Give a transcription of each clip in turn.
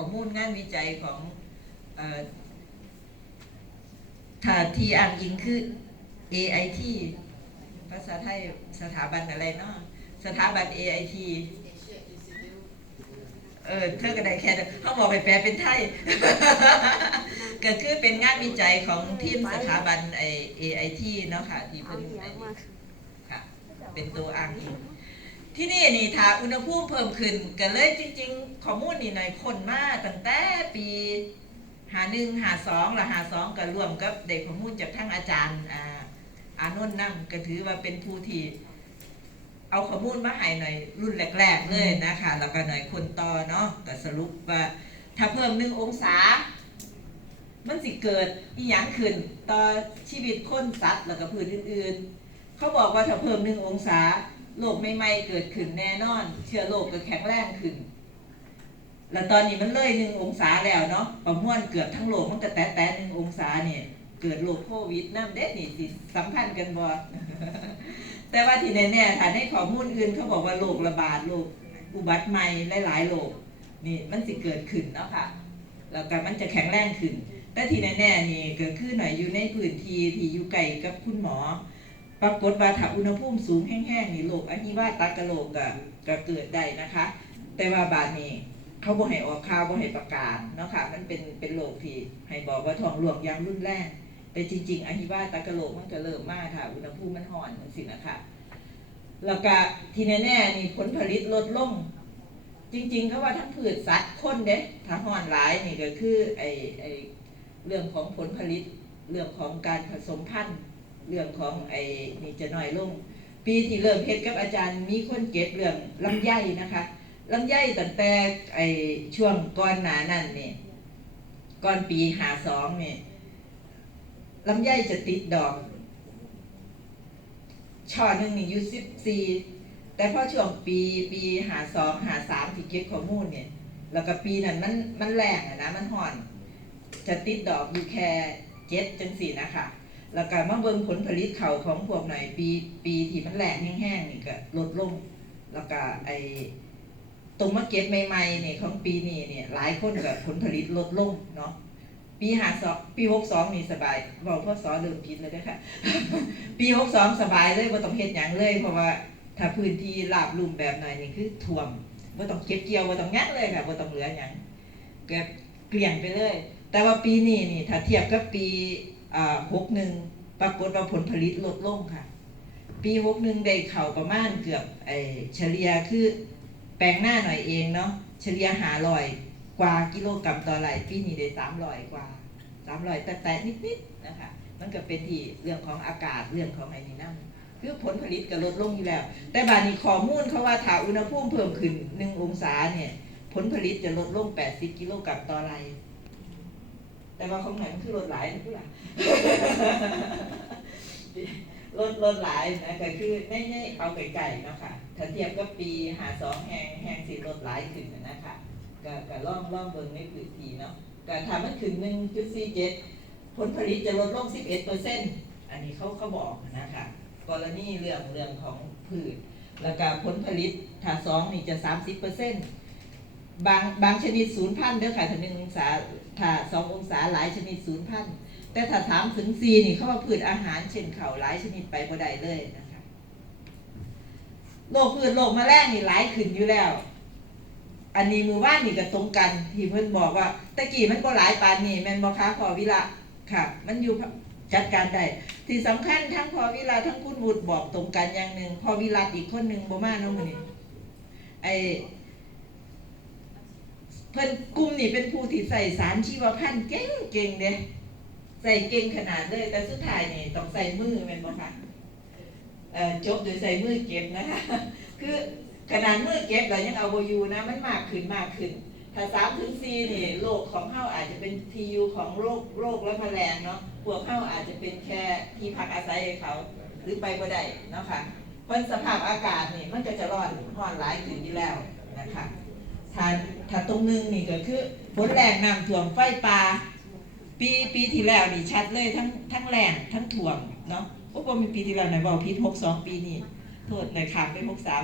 ข้อมูลงานวิจัยของเอ่อถ้าที่อ้างอิงคือ AIT ภาษาไทยสถาบันอะไรเนาะสถาบัน AIT เออเธอก็ได้แค่นั้นเขาบอกไปแปลเป็นไทย ก็คือเป็นงานวิจัยของทีมสถาบันไอ AIT เนาะค่ะ ที่เอาเพิ่นเสียงมาค่ะ เป็นตัวอ้างอิง ที่นี่นี่ถ้าอุณหภูมิเพิ่มขึ้นก็เลยจริง ๆ ข้อมูลนี่หน่อยคนมากตั้งแต่ปีหาหนึ่งหาสองละหาสองก็รวมกับเด็กข้อมูลจากทั้งอาจารย์อ่าอานนท์นั่งก็ถือว่าเป็นผู้ที่เอาข้อมูลมาให้หน่อยรุ่นแรก ๆ เลยนะคะแล้วก็หน่อยคนต่อเนาะก็สรุปว่าถ้าเพิ่มหนึ่งองศา มันสิเกิดอีหยังขึ้นต่อชีวิตคนสัตว์แล้วก็พืชอื่น ๆ เขาบอกว่าถ้าเพิ่มหนึ่งองศา โรคใหม่ๆเกิดขึ้นแน่นอน เชื้อโรคก็แข็งแรงขึ้น แล้วตอนนี้มันเลยหนึ่งองศาแล้วเนาะประมวลเกือบทั้งโลกมันก็แตะแตะหนึ่งองศาเนี่ยเกิดโรคโควิดน้ำเด็ดนี่สิสัมพันธ์กันบ่แต่ว่าที่แน่ๆค่ะในข้อมูลอื่นเขาบอกว่าโรคระบาดโรคอุบัติใหม่หลายๆโรคนี่มันสิเกิดขึ้นเนาะค่ะแล้วก็มันจะแข็งแรงขึ้น แต่ที่แน่ๆนี่ก็คือหน่อยอยู่ในพื้นที่ที่อยู่ไกลกับคุณหมอ ปรากฏว่าถ้าอุณหภูมิสูงแห้งๆนี่โรคอะฮิวาตากะโรคก็ก็เกิดได้นะคะ แต่ว่าบาดนี้เขาบ่ให้ออกข่าวบ่ให้ประกาศเนาะค่ะมันเป็นเป็นโรคที่ให้บอกว่าท้องหลวงอย่างรุนแรงแต่จริง ๆอะฮิวาตากะโรคมันก็เริ่มมากค่ะ อุณหภูมิมันห่อนจังซี่นะคะแล้วก็ที่แน่ๆนี่ผลผลิตลดลง จริงๆเขาว่าทั้งพืชสัตว์คนเด้ถ้าห่อนหลายนี่ก็คือไอไอเรื่องของผลผลิตเรื่องของการผสมพันธุ์ เรื่องของไอ้นี่จะน้อยลง ปีที่เริ่มเฮ็ดกับอาจารย์มีคนเก็บเรื่องลำไยนะคะลำไยตั้งแต่ไอ้ช่วงก่อนหนานั่นนี่ก่อนปีหาสองนี่ลำไยจะติดดอก ช่อหนึ่งนี่อยู่สิบสี่แต่พอช่วงปีปีหาสองหาสามที่เก็บข้อมูลเนี่ยแล้วก็ปีนั้นมันมันแรงอะนะมันห่อน จะติดดอกอยู่แค่เจ็ดจังสี่นะคะ แล้วก็มาเบิ่งผลผลิตเขาของพวกหน่อยปีปีที่มันแหลกแห้งๆนี่ก็ลดลง แล้วก็ไอตรงมาเก็บใหม่ๆนี่ของปีนี้เนี่ยหลายคนก็ผลผลิตลดลงเนาะปีหาสองปีหกสองนี่สบายบอกพ่อสอเริ่มผิดแล้วเด้อค่ะปีหกสองสบายเลยบ่ต้องเฮ็ดหยังเลย เพราะว่าถ้าพื้นที่ราบลุ่มแบบหน่อยนี่คือท่วมบ่ต้องเก็บเกี่ยวบ่ต้องหยักเลยค่ะบ่ต้องเหลือหยังเก็บเกลี่ยงไปเลย แต่ว่าปีนี้นี่ถ้าเทียบกับปี หกหนึ่งปรากฏว่าผลผลิตลดลงค่ะ ปีหกหนึ่งได้เข่าประมาณเกือบไอเฉลี่ยคือแปลงหน้าหน่อยเองเนาะเฉลี่ยหาลอยกว่ากิโลกรัมต่อไร่ปีนี้ได้สามร้อยกว่าสามร้อยแต่แต่นิดๆนะคะมันก็เป็นที่เรื่องของอากาศเรื่องของไอ้นี่นั่นคือผลผลิตก็ลดลงอยู่แล้ว แต่บานี้ข้อมูลเขาว่าถ้าอุณหภูมิเพิ่มขึ้นหนึ่งองศาเนี่ยผลผลิตจะลดลงแปดสิบกิโลกรัมต่อไร่ แต่ว่าของไหนมันคือลดหลายนะพี่ล่ะลดลดหลายนะก็คือไม่ไม่เอาไก่ๆเนาะค่ะถ้าเทียบกับปีหาสองแหงแหงสิลดหลายขึ้นน่ะนะคะก็ก็ล่องล่องเบิ่งในพื้นที่เนาะก็ถ้ามันถึงหนึ่งจุดสี่เจ็ดผลผลิตจะลดลงสิบเอ็ดเปอร์เซ็นต์อันนี้เขาเขาบอกนะคะกรณีเรื่องเรื่องของพืชแล้วก็ผลผลิตถ้าสองนี่จะสามสิบเปอร์เซ็นต์บางบางชนิดศูนย์พันธุ์เด้อค่ะถ้าหนึ่งองศา ถ้าสององศาหลายชนิดศูนย์พันแต่ถ้าถามถึงซีนี่เขาว่าพืชอาหารเช่นเข้าหลายชนิดไปบ่ได้เลยนะคะโรคพืชโรคแมลงนี่หลายขึ้นอยู่แล้ว อันนี้มือว่านนี่ก็ตรงกันที่เพิ่นบอกว่าตะกี้มันก็หลายปานนี่แมนบ่คะพอวิระค่ะ มันอยู่จัดการได้ที่สำคัญทั้งพอวิระทั้งคุณบุตรบอกตรงกันอย่างหนึ่งพอวิระอีกคนหนึ่งบ่มาเนาะมื้อนี้ไอ เพิ่นกลุ่มนี่เป็นผู้ที่ใส่สารชีวพันธุ์เก่งเก่งๆเด้ใส่เก่งขนาดเลย แต่สุดท้ายนี่ต้องใส่มือแม่นบ่คะจบโดยใส่มือเก็บนะคะคือขนาดมือเก็บเรายังเอาบอยู่นะมันมากขึ้นมากขึ้น ถ้าสามถึงสี่นี่โรคของเฮาอาจจะเป็นทียูของโรคโรคและแมลงเนาะพวกเฮาอาจจะเป็นแค่ที่พักอาศัยเขา หรือไปบ่ได้เนาะค่ะเพราะสภาพอากาศนี่มันก็จะร้อนร้อนหลายขึ้นอยู่แล้วนะคะ ถ้าถ้าตรงนึงนี่ก็คือฝนแรงน้ำท่วมไฟป่าปีปีที่แล้วนี่ชัดเลยทั้งทั้งแรงทั้งท่วมเนาะโอ้โหมีปีที่แล้วไหนบอกพีทหกสองปีนี่โทษเลยขาดไปหกสาม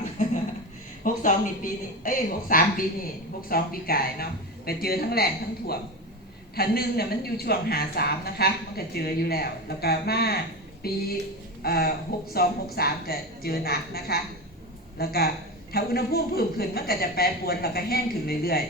หกสองนี่ปีนี้เอ้ยหกสามปีนี่หกสองปีกายเนาะก็เจอทั้งแรงทั้งท่วมถ้านึงเนี่ยมันอยู่ช่วงหาสามนะคะ มันก็เจออยู่แล้ว แล้วก็มาปีหกสองหกสามจะเจอหนักนะคะ แล้วก็ ถ้าอุณหภูมิเพิ่มขึ้นมันก็จะแปรปวนแล้วก็แห้งขึ้นเรื่อย